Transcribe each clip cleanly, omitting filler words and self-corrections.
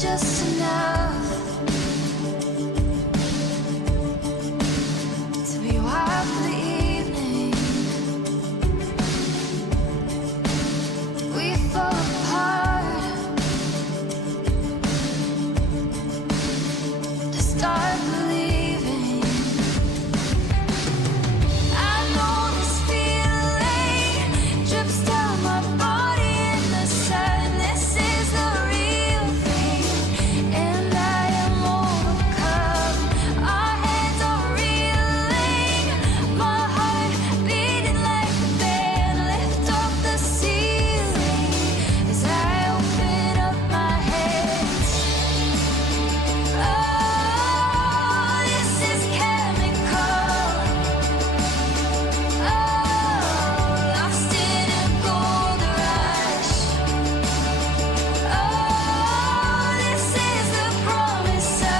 just enough to be wild for the evening. We fall apart to start believing. I know this feeling drips down my body in the sun. This is the real thing, and I am overcome. Our hands are reeling, my heart beating like a band. Lift off the ceiling as I open up my hands. Oh, this is chemical. Oh, lost in a gold rush. Oh, this is the promise of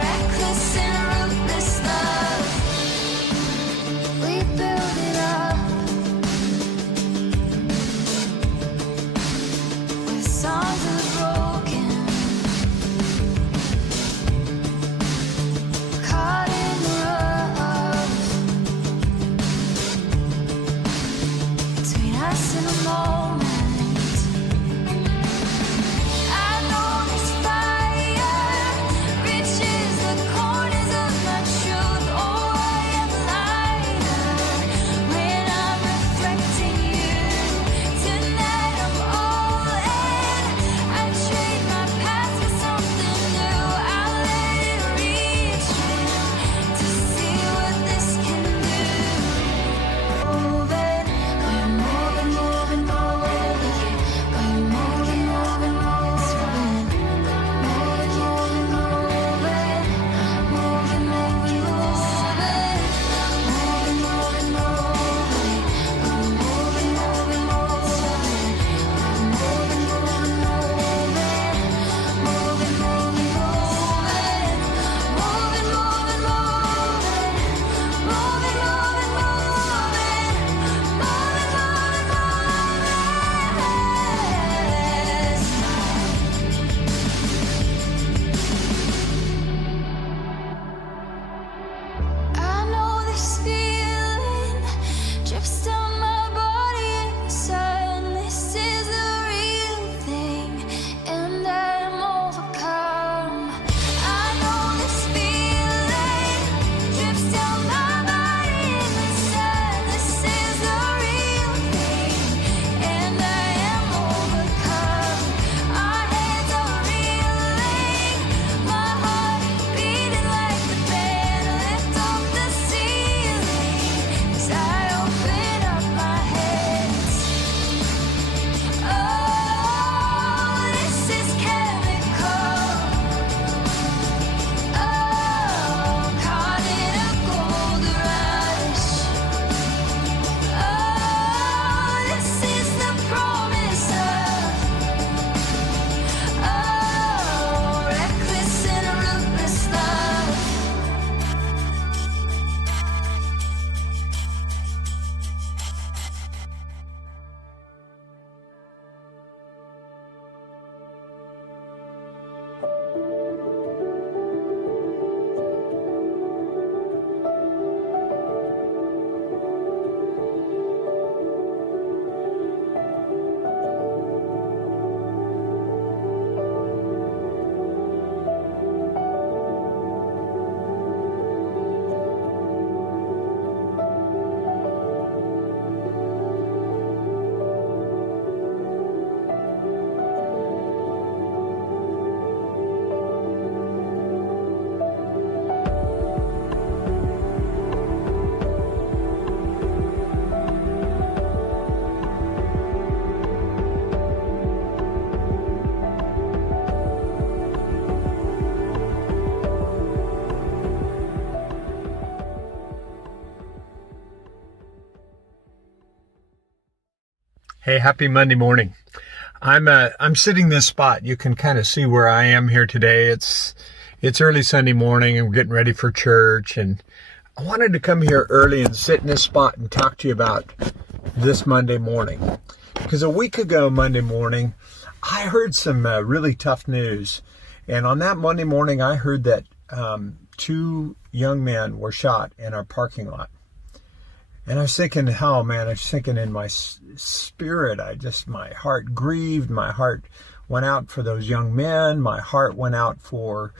reckless and ruthless love. We build it up with songs of the broken, caught in the rough between us and a moment. I know this fire reaches the corners of my truth. Oh, I am lighter when I'm reflecting you. Tonight I'm all in. I trade my past for something new. I'll let it reach in to see what this can do. Moving, going moving, moving, moving. Going moving, moving, moving. I know this feeling drips down my body in the sun. This is the real thing, and I am overcome. I know this feeling drips down my body in the sun. This is the real thing, and I am overcome. Our hands are reeling, my heart beating like the band. Lift off the ceiling as I open up my hands. Oh, this is chemical. Oh, caught in a gold rush. Oh, this is the promise of reckless and ruthless love. Hey, happy Monday morning. I'm sitting in this spot. You can kind of see where I am here today. It's early Sunday morning and we're getting ready for church, and I wanted to come here early and sit in this spot and talk to you about this Monday morning. Because a week ago, Monday morning, I heard some really tough news. And on that Monday morning, I heard that 2 young men were shot in our parking lot. And I was thinking, oh man, I was thinking in my spirit, my heart grieved. My heart went out for those young men. My heart went out for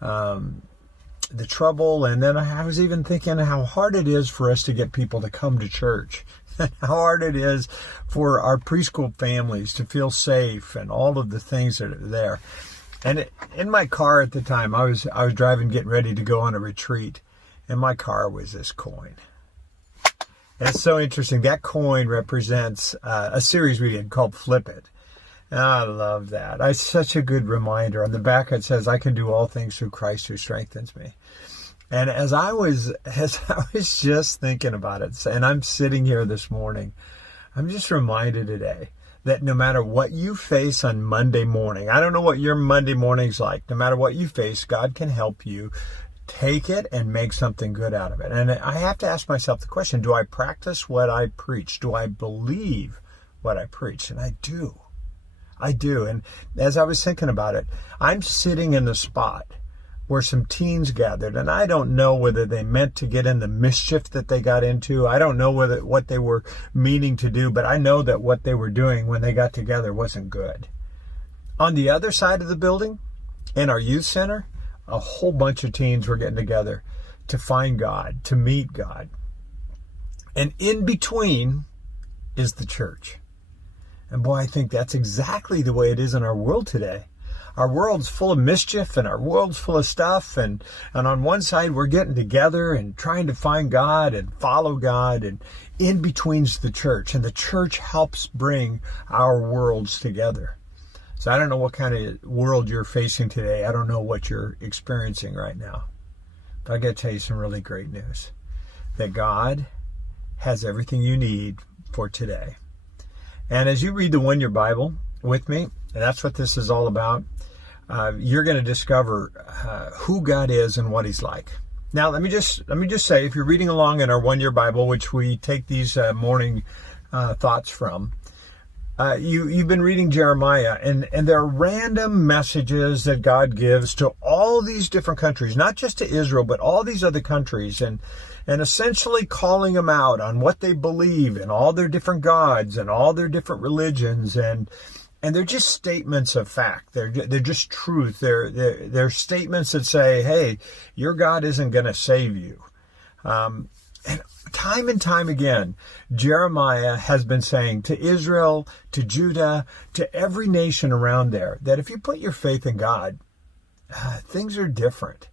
the trouble. And then I was even thinking how hard it is for us to get people to come to church. And how hard it is for our preschool families to feel safe and all of the things that are there. And in my car at the time, I was driving, getting ready to go on a retreat. And my car was this coin. And it's so interesting. That coin represents a series we did called Flip It. And I love that. It's such a good reminder. On the back it says, I can do all things through Christ who strengthens me. And as I was just thinking about it, and I'm sitting here this morning, I'm just reminded today that no matter what you face on Monday morning, I don't know what your Monday morning's like, no matter what you face, God can help you take it and make something good out of it. And I have to ask myself the question, do I practice what I preach? Do I believe what I preach? And I do. I do. And as I was thinking about it, I'm sitting in the spot where some teens gathered, and I don't know whether they meant to get in the mischief that they got into. I don't know what they were meaning to do, but I know that what they were doing when they got together wasn't good. On the other side of the building, in our youth center, a whole bunch of teens were getting together to find God, to meet God. And in between is the church. And boy, I think that's exactly the way it is in our world today. Our world's full of mischief and our world's full of stuff. And on one side, we're getting together and trying to find God and follow God. And in between's the church. And the church helps bring our worlds together. So I don't know what kind of world you're facing today. I don't know what you're experiencing right now. But I got to tell you some really great news. That God has everything you need for today. And as you read the One Year Bible with me, and that's what this is all about, you're going to discover who God is and what He's like. Now, let me just say, if you're reading along in our One Year Bible, which we take these morning thoughts from, you've been reading Jeremiah, and there are random messages that God gives to all these different countries, not just to Israel, but all these other countries, and essentially calling them out on what they believe and all their different gods and all their different religions, and they're just statements of fact. They're just truth. They're statements that say, hey, your God isn't going to save you. And time again, Jeremiah has been saying to Israel, to Judah, to every nation around there, that if you put your faith in God, things are different.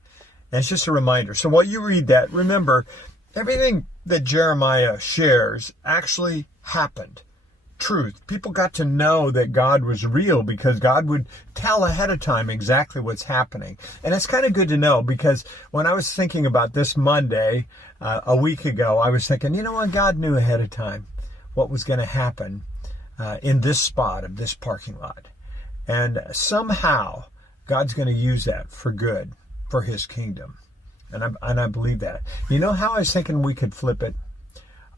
And it's just a reminder. So while you read that, remember, everything that Jeremiah shares actually happened. Truth. People got to know that God was real because God would tell ahead of time exactly what's happening. And it's kind of good to know, because when I was thinking about this Monday a week ago, I was thinking, you know what, God knew ahead of time what was going to happen in this spot of this parking lot. And somehow God's going to use that for good, for His kingdom. And I believe that. You know how I was thinking we could flip it?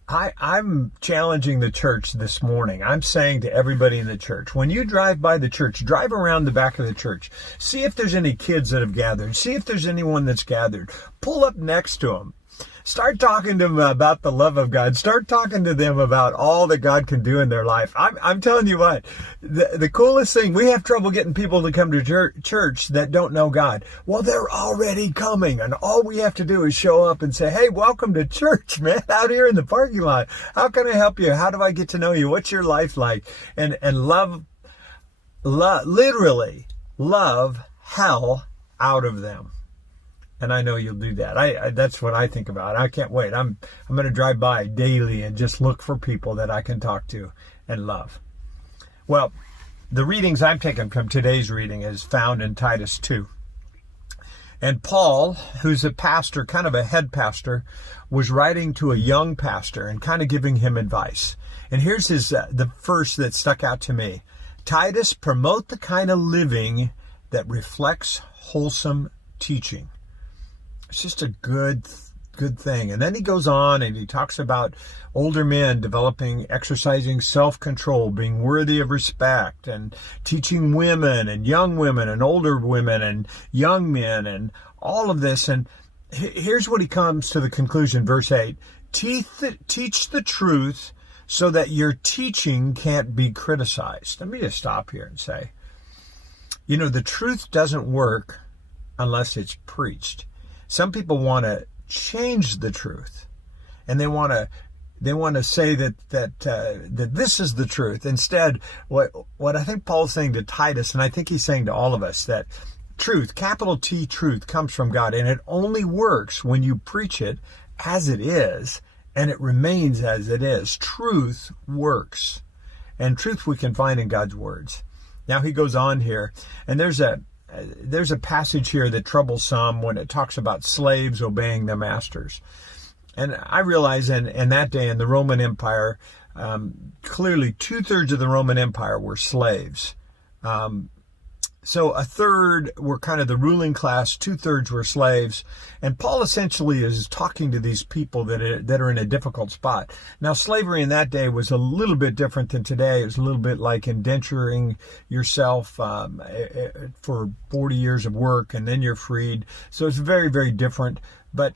I'm challenging the church this morning. I'm saying to everybody in the church, when you drive by the church, drive around the back of the church. See if there's any kids that have gathered. See if there's anyone that's gathered. Pull up next to them. Start talking to them about the love of God. Start talking to them about all that God can do in their life. I'm telling you what, the coolest thing, we have trouble getting people to come to church that don't know God. Well, they're already coming, and all we have to do is show up and say, hey, welcome to church, man, out here in the parking lot. How can I help you? How do I get to know you? What's your life like? And literally love hell out of them. And I know you'll do that. That's what I think about. I can't wait. I'm going to drive by daily and just look for people that I can talk to and love. Well, the readings I'm taking from today's reading is found in Titus 2. And Paul, who's a pastor, kind of a head pastor, was writing to a young pastor and kind of giving him advice. And here's the verse that stuck out to me. Titus, promote the kind of living that reflects wholesome teaching. It's just a good good thing. And then he goes on and he talks about older men exercising self-control, being worthy of respect, and teaching women and older women and young men and all of this. And here's what he comes to the conclusion, verse 8. Teach the truth so that your teaching can't be criticized. Let me just stop here and say, the truth doesn't work unless it's preached. Some people want to change the truth, and they want to say that this is the truth. Instead, what I think Paul's saying to Titus, and I think he's saying to all of us, that truth, capital T truth, comes from God, and it only works when you preach it as it is, and it remains as it is. Truth works, and truth we can find in God's words. Now he goes on here, and there's a passage here that troubles some when it talks about slaves obeying their masters. And I realize in that day in the Roman Empire, clearly 2/3 of the Roman Empire were slaves. So 1/3 were kind of the ruling class, 2/3 were slaves. And Paul essentially is talking to these people that are in a difficult spot. Now, slavery in that day was a little bit different than today. It was a little bit like indenturing yourself for 40 years of work, and then you're freed. So it's very, very different. But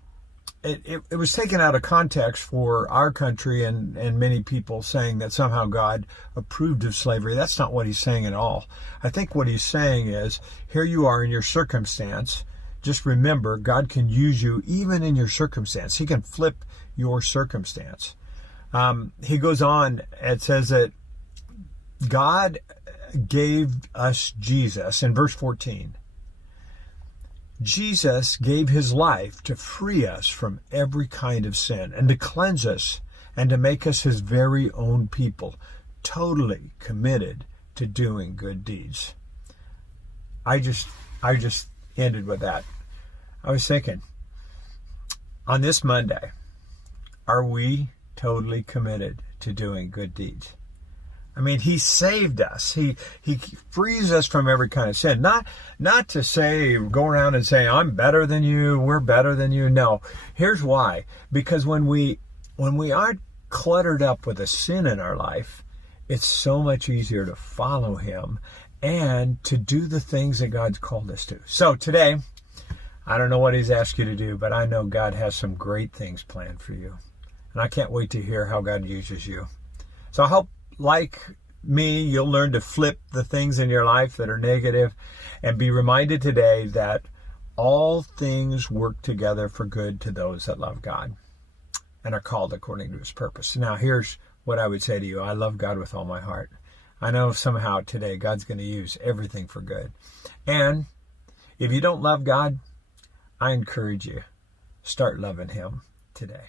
it was taken out of context for our country and many people, saying that somehow God approved of slavery. That's not what he's saying at all. I think what he's saying is, here you are in your circumstance. Just remember, God can use you even in your circumstance. He can flip your circumstance. He goes on, it says that God gave us Jesus in verse 14. Jesus gave his life to free us from every kind of sin and to cleanse us and to make us his very own people, totally committed to doing good deeds. I just ended with that. I was thinking, on this Monday, are we totally committed to doing good deeds? I mean, he saved us. He frees us from every kind of sin. Not to say, go around and say, I'm better than you, we're better than you. No. Here's why. Because when we aren't cluttered up with a sin in our life, it's so much easier to follow him and to do the things that God's called us to. So today, I don't know what he's asked you to do, but I know God has some great things planned for you. And I can't wait to hear how God uses you. So I hope, like me, you'll learn to flip the things in your life that are negative and be reminded today that all things work together for good to those that love God and are called according to his purpose. Now, here's what I would say to you. I love God with all my heart. I know somehow today God's going to use everything for good. And if you don't love God, I encourage you, start loving him today.